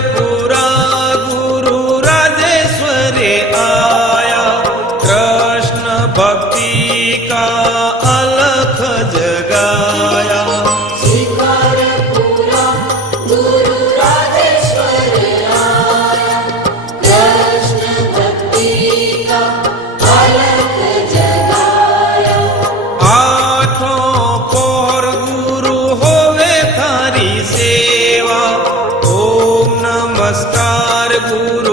पूरा गुरु राजेश्वरी आया, कृष्ण भक्ति का अलख जगाया। शिकारपुरा गुरु राजेश्वरी आया, कृष्ण भक्ति का अलख जगाया। आठों पहर गुरु होवे थारी सेवा, ओम नमस्कार गुरु